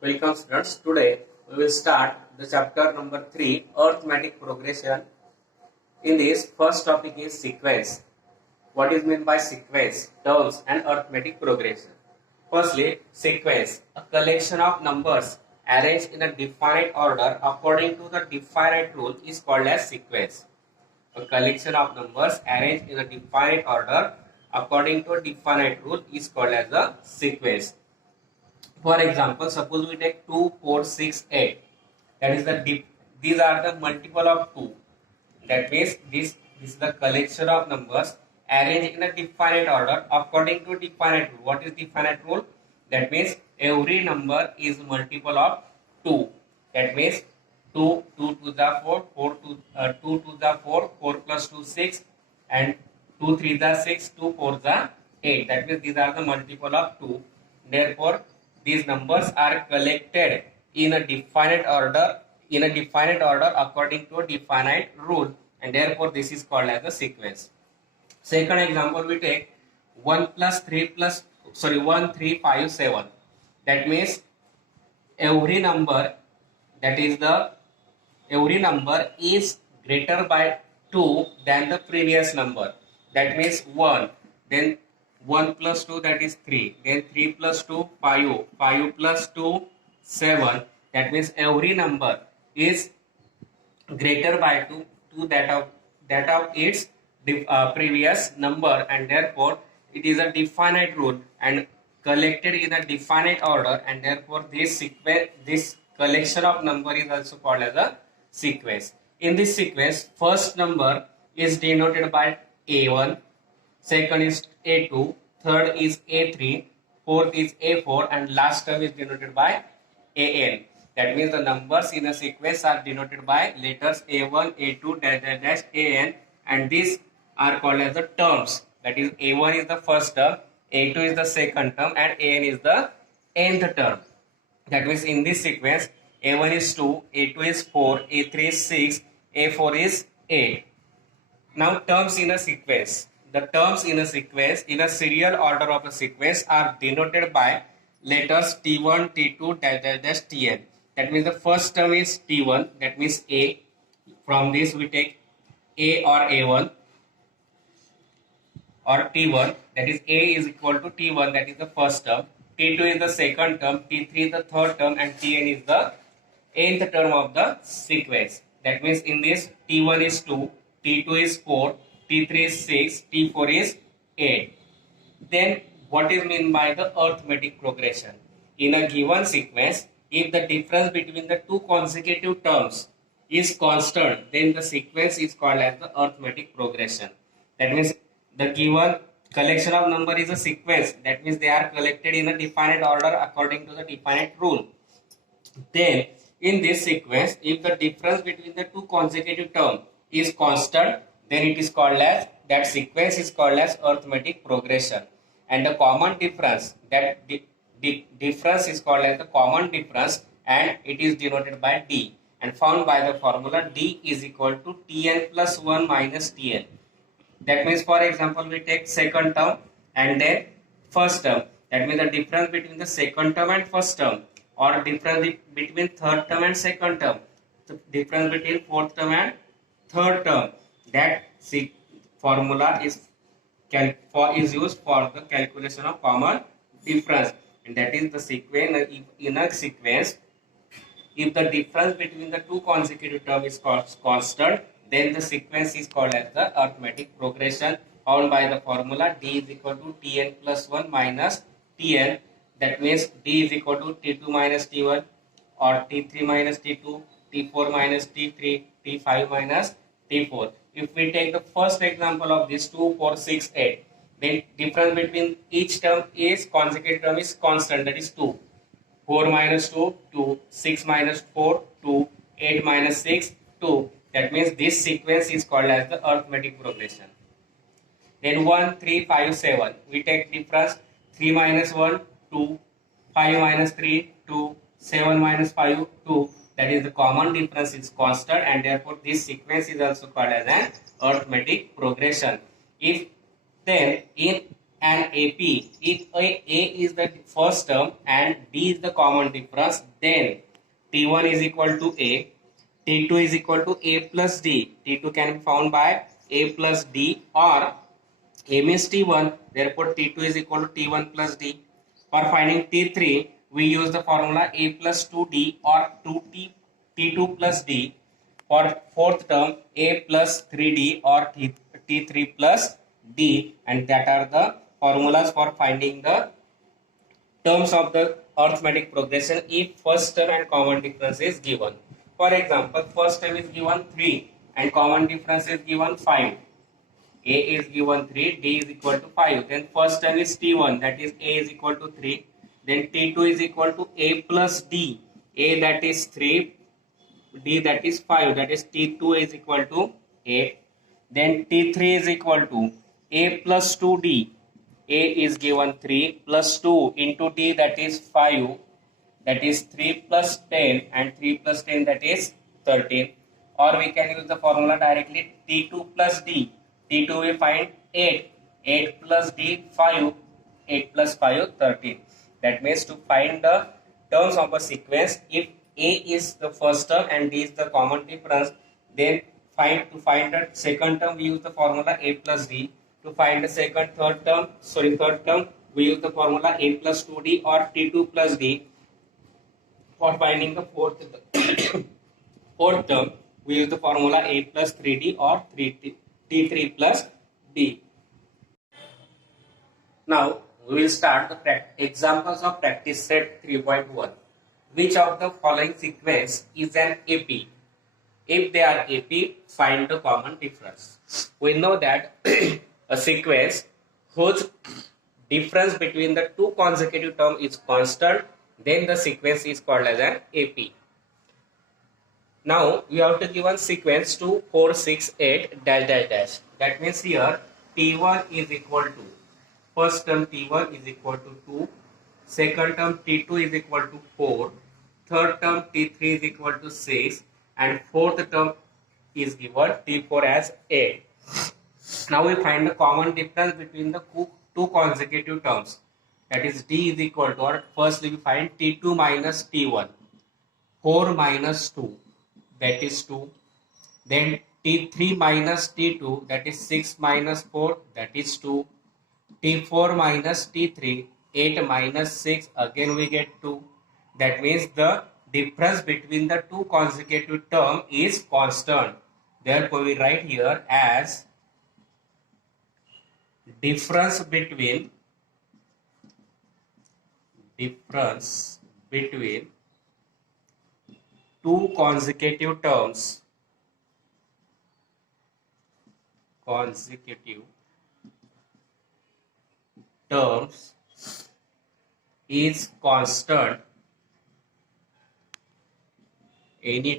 Welcome students. Today we will start the chapter number 3 arithmetic progression. In this first topic is sequence. What is meant by sequence, terms and arithmetic progression. Firstly, sequence, a collection of numbers arranged in a definite order according to the definite rule is called as sequence. A collection of numbers arranged in a definite order according to a definite rule is called as a sequence. For example, suppose we take 2, 4, 6, 8. That is these are the multiple of 2. That means this is the collection of numbers arranged in a definite order according to definite rule. What is definite rule? That means every number is multiple of 2. That means 2 to the 4, 2 to the 4, 4 plus 2, 6, and 2 3 the 6, 2 4 the 8. That means these are the multiple of 2. Therefore, these numbers are collected in a definite order according to a definite rule, and therefore this is called as a sequence. Second example, we take 1 3 5 7. That means every number is greater by 2 than the previous number. That means 1, then 1 plus 2, that is 3, then 3 plus 2, 5, 5 plus 2, 7. That means every number is greater by 2 to that of its previous number, and therefore it is a definite rule and collected in a definite order, and therefore this collection of number is also called as a sequence. In this sequence, first number is denoted by A1, second is A2, third is A3, fourth is A4, and last term is denoted by AN. That means the numbers in a sequence are denoted by letters A1, A2, dash, AN, and these are called as the terms. That is, A1 is the first term, A2 is the second term, and AN is the nth term. That means in this sequence, A1 is 2, A2 is 4, A3 is 6, A4 is 8. Now, terms in a sequence. The terms in a sequence, in a serial order of a sequence, are denoted by letters T1, T2, dash, Tn. That means the first term is T1, that means A. From this we take A or A1 or T1, that is A is equal to T1, that is the first term. T2 is the second term, T3 is the third term, and Tn is the nth term of the sequence. That means in this T1 is 2, T2 is 4, T3 is 6, T4 is 8. Then what is meant by the arithmetic progression? In a given sequence, if the difference between the two consecutive terms is constant, then the sequence is called as the arithmetic progression. That means the given collection of number is a sequence. That means they are collected in a definite order according to the definite rule. Then in this sequence, if the difference between the two consecutive terms is constant, then it is called as, that sequence is called as arithmetic progression. And the common difference, that difference is called as the common difference, and it is denoted by D, and found by the formula D is equal to Tn plus 1 minus Tn. That means, for example, we take second term and then first term. That means the difference between the second term and first term, or difference between third term and second term, the difference between fourth term and third term. That formula is used for the calculation of common difference, and that is the sequence. In a sequence, if the difference between the two consecutive terms is constant, then the sequence is called as the arithmetic progression, found by the formula D is equal to Tn plus 1 minus Tn. That means D is equal to T2 minus T1, or T3 minus T2, T4 minus T3, T5 minus T4. If we take the first example of this 2, 4, 6, 8, then difference between each term is consecutive term is constant, that is 2. 4 minus 2, 2, 6 minus 4, 2, 8 minus 6, 2. That means this sequence is called as the arithmetic progression. Then 1, 3, 5, 7. We take difference 3 minus 1, 2, 5 minus 3, 2, 7 minus 5, 2. That is the common difference is constant, and therefore this sequence is also called as an arithmetic progression. If then in an AP. If A is the first term and D is the common difference, then T1 is equal to A, T2 is equal to A plus D. T2 can be found by A plus D, or A means T1, therefore T2 is equal to T1 plus D. For finding T3, we use the formula A plus 2D or 2T T2 plus D. For fourth term, A plus 3D or T3 plus D, and that are the formulas for finding the terms of the arithmetic progression if first term and common difference is given. For example, first term is given 3 and common difference is given 5. A is given 3, D is equal to 5. Then first term is T1, that is A is equal to 3. Then T2 is equal to A plus D. A that is 3, D that is 5, that is T2 is equal to 8. Then T3 is equal to A plus 2D. A is given 3 plus 2 into D, that is 5, that is 3 plus 10, and 3 plus 10, that is 13. Or we can use the formula directly, T2 plus D. T2 we find 8. 8 plus D 5. 8 plus 5 13. That means to find the terms of a sequence, if A is the first term and D is the common difference, then to find the second term we use the formula A plus D. To find the third term we use the formula A plus 2D or T2 plus D. For finding the fourth term, we use the formula A plus 3D or T3 plus D. Now, we will start the examples of practice set 3.1. Which of the following sequence is an AP? If they are AP, find the common difference. We know that a sequence whose difference between the two consecutive terms is constant, then the sequence is called as an AP. Now we have to give one sequence 2, 4, 6, 8 dash dash dash. That means here T1 is equal to first term T1 is equal to 2, second term T2 is equal to 4, third term T3 is equal to 6, and fourth term is given T4 as 8. Now we find the common difference between the two consecutive terms. That is D is equal to, or firstly we find T2 minus T1. 4 minus 2, that is 2. Then T3 minus T2, that is 6 minus 4, that is 2. T4 minus T3, 8 minus 6, again we get 2. That means the difference between the two consecutive terms is constant. Therefore we write here as difference between two consecutive terms is constant. Any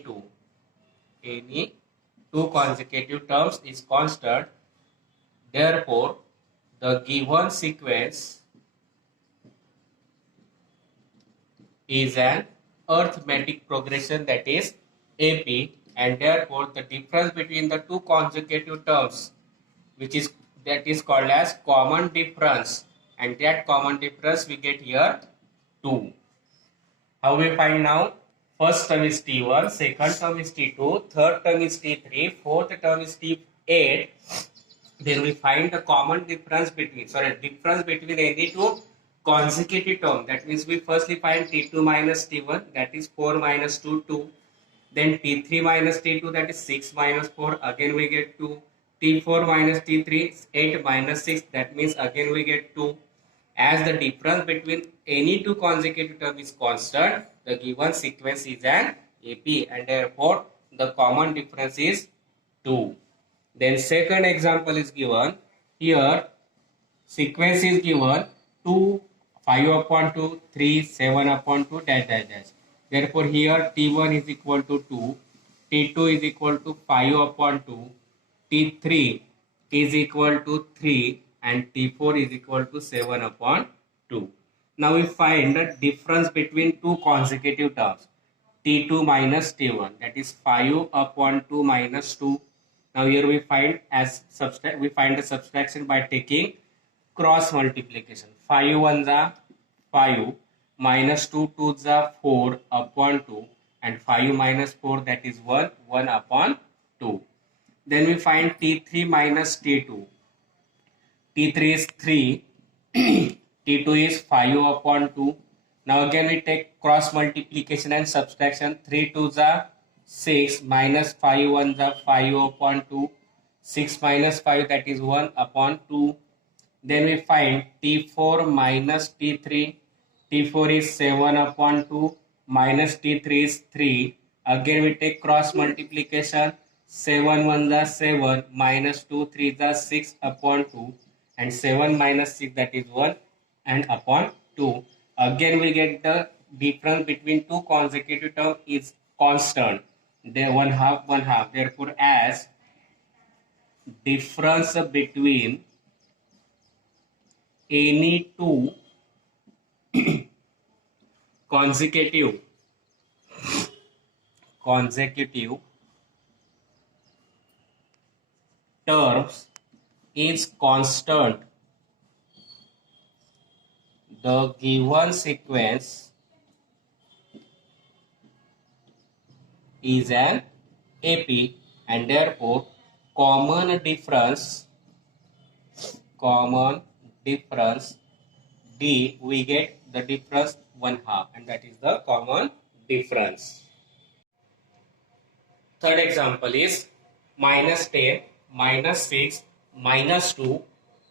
two consecutive terms is constant. Therefore the given sequence is an arithmetic progression, that is AP, and therefore the difference between the two consecutive terms that is called as common difference, and that common difference we get here 2. How we find now? First term is T1, second term is T2, third term is T3, fourth term is T8. Then we find the common difference between any two consecutive term. That means we firstly find T2 minus T1, that is 4 minus 2, 2. Then T3 minus T2, that is 6 minus 4, again we get 2. T4 minus T3, 8 minus 6, that means again we get 2. As the difference between any two consecutive term is constant, the given sequence is an AP, and therefore the common difference is 2. Then second example is given. Here sequence is given 2, 5 upon 2, 3, 7 upon 2 dash dash dash. Therefore here T1 is equal to 2, T2 is equal to 5 upon 2, T3 is equal to 3, and T4 is equal to 7 upon 2. Now we find the difference between two consecutive terms. T2 minus T1, that is 5 upon 2 minus 2. Now here we find the subtraction by taking cross multiplication. 5 1 जा 5 minus 2 2 जा 4 upon 2 and 5 minus 4 that is 1 upon 2. Then we find T3 minus T2. T3 is 3, T2 is 5 upon 2. Now again we take cross multiplication and subtraction. 3 2 जा 6 minus 5 1 जा 5 upon 2. 6 minus 5 that is 1 upon 2. Then we find T4 minus T3. T4 is 7 upon 2 minus T3 is 3. Again we take cross multiplication. 7 1 जा 7 minus 2 3 जा 6 upon 2 and 7 minus 6 that is 1 and upon 2. Again we get the difference between two consecutive terms is constant. They 1/2. Therefore as difference between any two consecutive terms is constant, the given sequence is an AP and therefore common difference D we get the difference 1/2 and that is the common difference. Third example is minus 10 minus 6 minus 2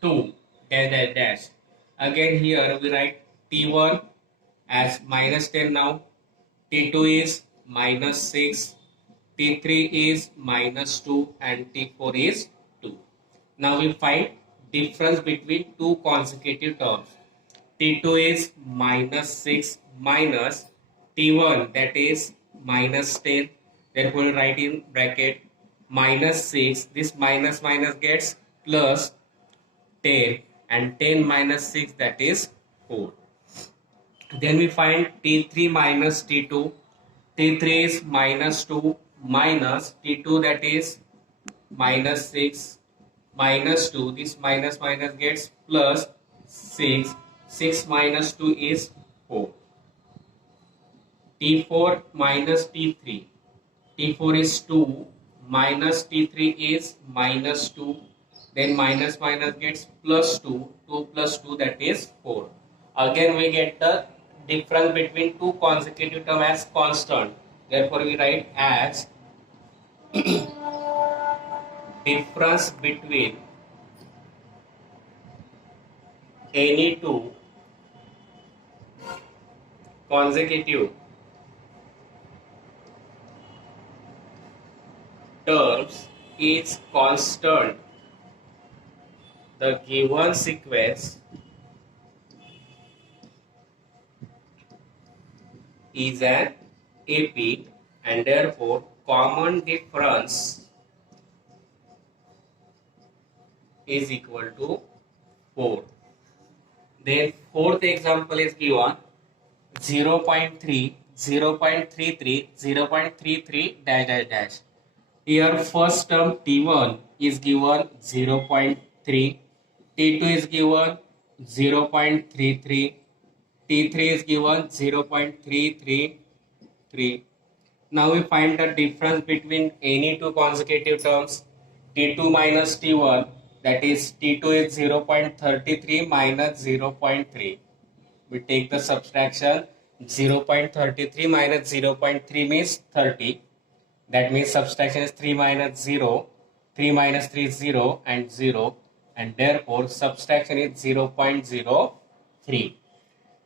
2 dash dash dash. Again here we write T1 as minus 10 now, T2 is minus 6, T3 is minus 2 and T4 is 2. Now we find difference between two consecutive terms. T2 is minus 6 minus T1 that is minus 10. Therefore we write in bracket minus 6. This minus minus gets plus 10 and 10 minus 6 that is 4. Then we find T3 minus T2. T3 is minus 2 minus T2 that is minus 6 minus 2. This minus minus gets plus 6. 6 minus 2 is 4. T4 minus T3. T4 is 2 minus T3 is minus 2. Then minus minus gets plus 2. 2 plus 2 that is 4. Again we get the difference between two consecutive terms as constant. Therefore we write as difference between any two consecutive terms is constant. The given sequence is an AP and therefore common difference is equal to 4. Then fourth example is given 0.3, 0.33, 0.33 dash dash dash. Here first term T1 is given 0.3, T2 is given 0.33, T3 is given 0.333. Now we find the difference between any two consecutive terms. T2 minus T1 that is T2 is 0.33 minus 0.3. We take the subtraction 0.33 minus 0.3 means 30. That means subtraction is 3 minus 0. 3 minus 3 is 0 and 0 and therefore subtraction is 0.03.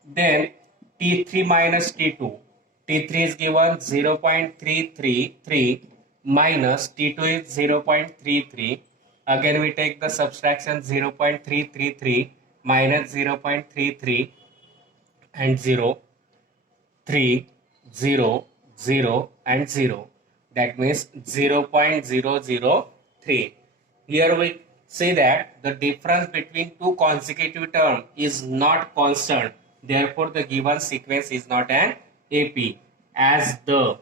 Then T3 minus T2. T3 is given 0.333 minus T2 is 0.33. Again we take the subtraction 0.333 minus 0.33 and 0, 3, 0, 0 and 0. That means 0.003. Here we say that the difference between two consecutive terms is not constant. Therefore, the given sequence is not an AP, as the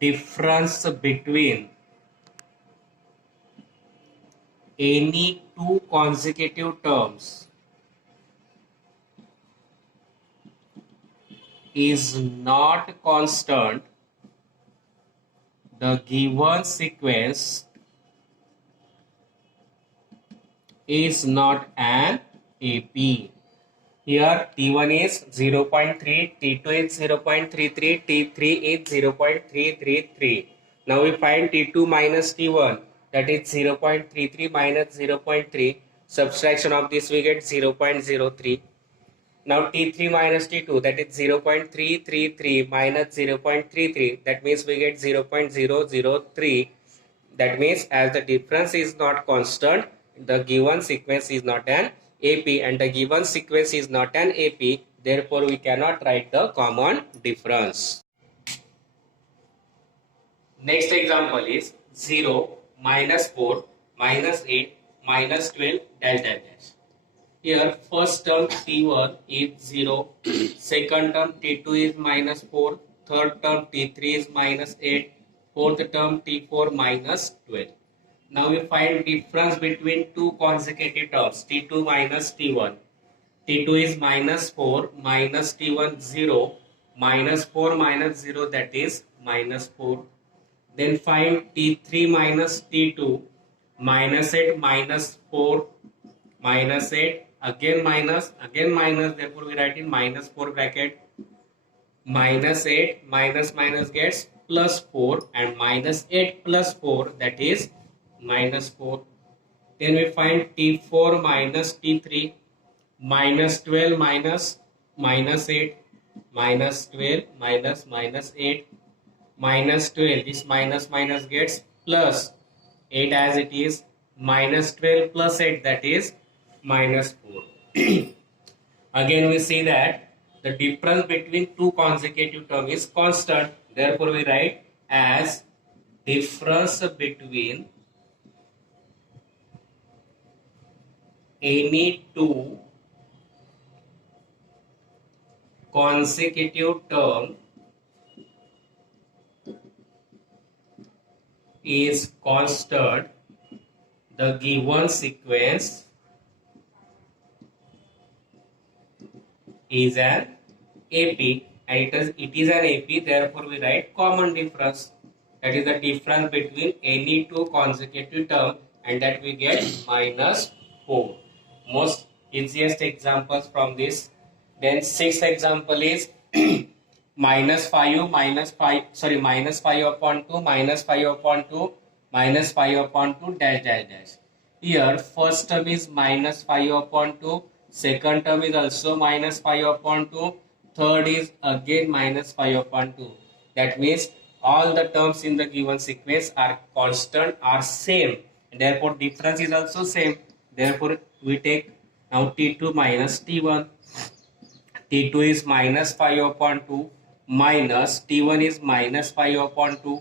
difference between any two consecutive terms is not constant, the given sequence is not an AP. Here T1 is 0.3, T2 is 0.33, T3 is 0.333. Now we find T2 minus T1, that is 0.33 minus 0.3. Subtraction of this we get 0.03. Now T3 minus T2, that is 0.333 minus 0.33, that means we get 0.003. That means as the difference is not constant, the given sequence is not an AP, and the given sequence is not an AP, therefore we cannot write the common difference. Next example is 0, minus 4, minus 8, minus 12, dash dash dash. Here first term T1 is 0, second term T2 is minus 4, third term T3 is minus 8, fourth term T4 minus 12. Now we find difference between two consecutive terms T2 minus T1. T2 is minus 4, minus T1 0, minus 4 minus 0, that is minus 4. Then find T3 minus T2, minus 8 minus 4, minus 8, again minus, therefore we write in minus 4 bracket, minus 8 minus minus gets plus 4, and minus 8 plus 4, that is minus 4. Then we find T4 minus T3, minus 12 minus minus 8, minus 12 minus minus 8, minus 12, this minus minus gets plus 8 as it is, minus 12 plus 8, that is minus 4. Again we see that the difference between two consecutive terms is constant, therefore we write as difference between any two consecutive term is constant, the given sequence is an AP, and it is an AP, therefore we write common difference, that is the difference between any two consecutive term, and that we get minus 4. Most easiest examples from this. Then sixth example is minus 5, minus 5 upon 2, minus 5 upon 2, minus 5 upon 2, dash dash dash. Here first term is minus 5 upon 2, second term is also minus 5 upon 2, third is again minus 5 upon 2. That means all the terms in the given sequence are constant, are same, therefore difference is also same. Therefore we take now T2 minus T1. T2 is minus 5 upon 2 minus T1 is minus 5 upon 2.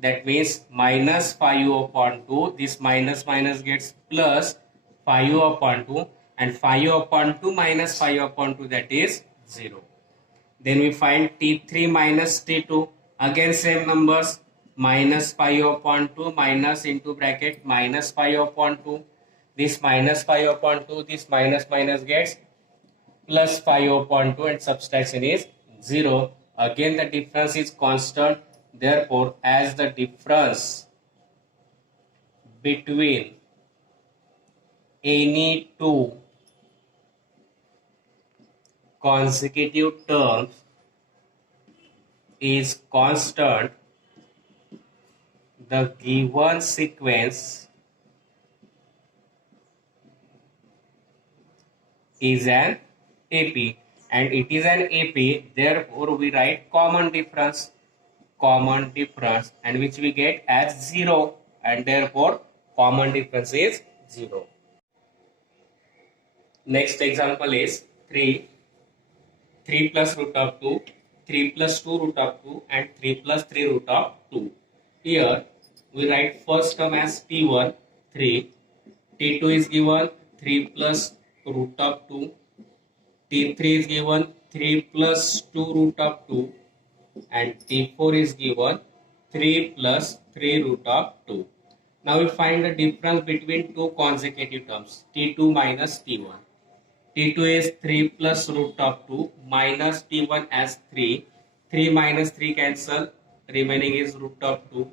That means minus 5 upon 2. This minus minus gets plus 5 upon 2, and 5 upon 2 minus 5 upon 2, that is 0. Then we find T3 minus T2. Again same numbers, minus 5 upon 2 minus into bracket minus 5 upon 2. This minus 5 upon 2, this minus minus gets plus 5 upon 2, and subtraction is 0. Again the difference is constant, therefore as the difference between any two consecutive terms is constant, the given sequence is an AP, and it is an AP, therefore we write common difference, and which we get as 0, and therefore common difference is 0. Next example is 3 plus root of 2, 3 plus 2 root of 2, and 3 plus 3 root of 2. Here we write first term as T1, 3, T2 is given 3 plus root of 2, T3 is given 3 plus 2 root of 2, and T4 is given 3 plus 3 root of 2. Now we find the difference between two consecutive terms, t2 minus t1. t2 is 3 plus root of 2 minus t1 as 3. 3 minus 3 cancel, remaining is root of 2.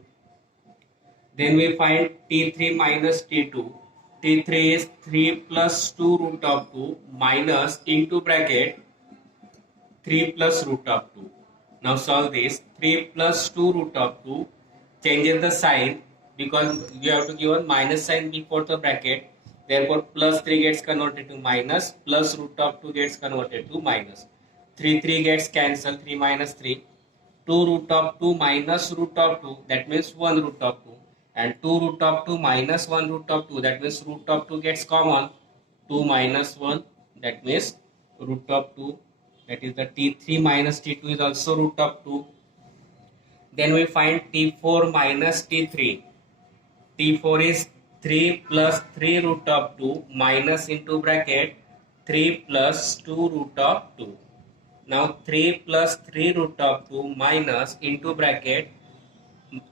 Then we find t3 minus t2. t3 is 3 plus 2 root of 2 minus into bracket 3 plus root of 2. Now solve this. 3 plus 2 root of 2. Changes the sign because you have to give a minus sign before the bracket. Therefore plus 3 gets converted to minus. Plus root of 2 gets converted to minus. 3 gets cancelled. 3 minus 3. 2 root of 2 minus root of 2. That means 1 root of 2. And 2 root of 2 minus 1 root of 2. That means root of 2 gets common. 2 minus 1. That means root of 2, that is the t3 minus t2 is also root of 2. Then we find t4 minus t3. t4 is 3 plus 3 root of 2 minus into bracket 3 plus 2 root of 2. Now 3 plus 3 root of 2 minus into bracket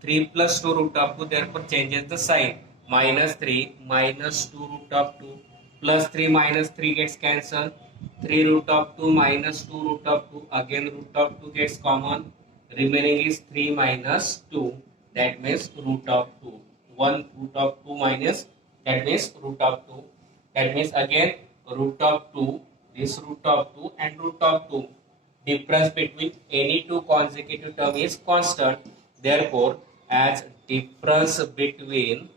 3 plus 2 root of 2, therefore changes the sign. Minus 3 minus 2 root of 2 plus 3 minus 3 gets cancelled. 3 root of 2 minus 2 root of 2, again root of 2 gets common. Remaining is 3 minus 2, that means root of 2. 1 root of 2 minus, that means root of 2. That means again root of 2, this root of 2 and root of 2. Difference between any two consecutive term is constant. Therefore, as difference between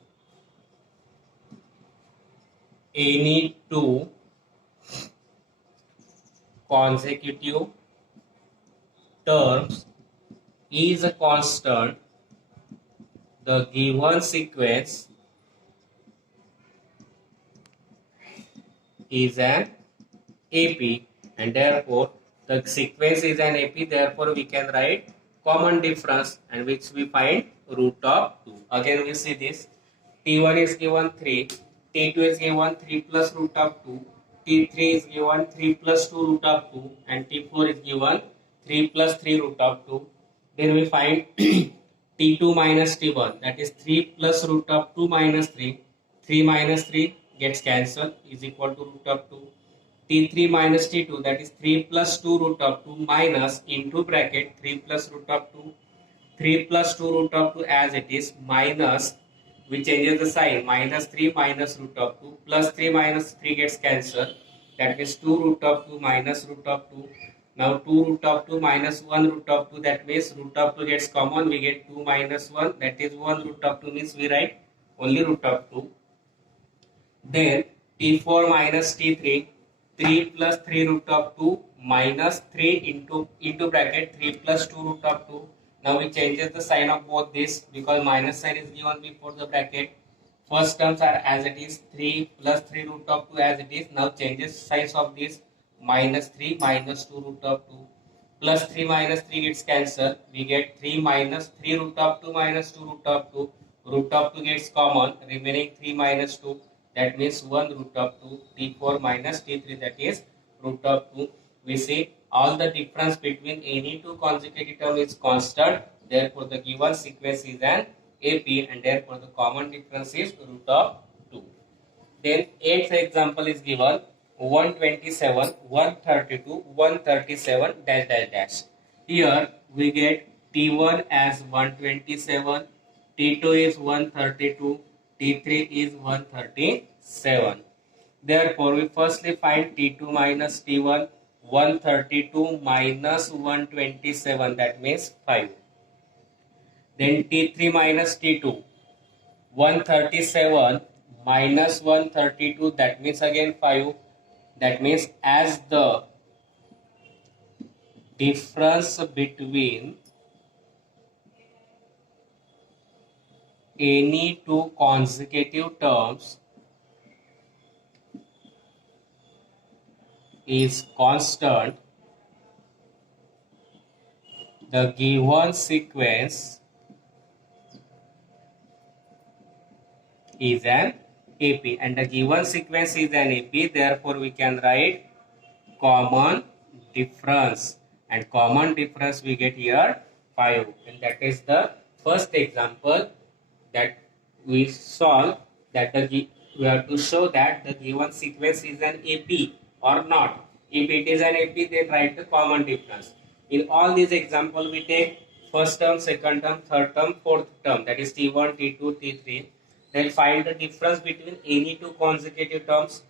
any two consecutive terms is a constant, the given sequence is an AP, and therefore the sequence is an AP, therefore we can write common difference, and which we find root of 2. Again we see this. t1 is given 3, t2 is given 3 plus root of 2, t3 is given 3 plus 2 root of 2, and t4 is given 3 plus 3 root of 2. Then we find t2 minus t1, that is 3 plus root of 2 minus 3. 3 minus 3 gets cancelled, is equal to root of 2. t3 minus t2, that is 3 plus 2 root of 2 minus into bracket 3 plus root of 2. 3 plus 2 root of 2 as it is, minus, we changes the sign, minus 3 minus root of 2, plus 3 minus 3 gets cancelled, that means 2 root of 2 minus root of 2. Now 2 root of 2 minus 1 root of 2, that means root of 2 gets common, we get 2 minus 1, that is 1 root of 2, means we write only root of 2. Then t4 minus t3, 3 plus 3 root of 2 minus 3 into bracket 3 plus 2 root of 2. Now we changes the sign of both this because minus sign is given before the bracket. First terms are as it is, 3 plus 3 root of 2 as it is. Now changes signs of this, minus 3 minus 2 root of 2. Plus 3 minus 3 gets cancelled. We get 3 minus 3 root of 2 minus 2 root of 2. Root of 2 gets common, remaining 3 minus 2. That means 1 root of 2, t4 minus t3, that is root of 2. We see all the difference between any two consecutive term is constant. Therefore, the given sequence is an AP, and therefore the common difference is root of 2. Then 8th example is given 127, 132, 137 dash dash dash. Here we get T1 as 127, T2 is 132, T3 is 137. Therefore, we firstly find T2 minus T1, 132 minus 127, that means 5. Then T3 minus T2, 137 minus 132, that means again 5. That means as the difference between any two consecutive terms is constant, the given sequence is an AP, and the given sequence is an AP, therefore we can write common difference, and common difference we get here 5, and that is the first example that we solve that we have to show that the given sequence is an AP or not. If it is an AP, then write the common difference. In all these examples, we take first term, second term, third term, fourth term, that is T1, T2, T3. Then find the difference between any two consecutive terms.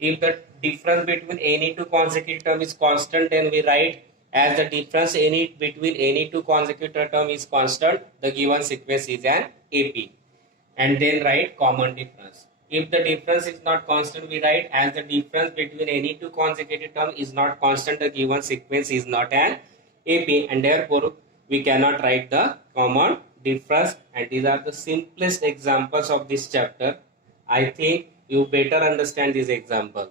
If the difference between any two consecutive term is constant, then we write as the difference between any two consecutive term is constant, the given sequence is an AP. And then write common difference. If the difference is not constant, we write as the difference between any two consecutive term is not constant, the given sequence is not an AP, and therefore we cannot write the common difference. And these are the simplest examples of this chapter. I think you better understand this example.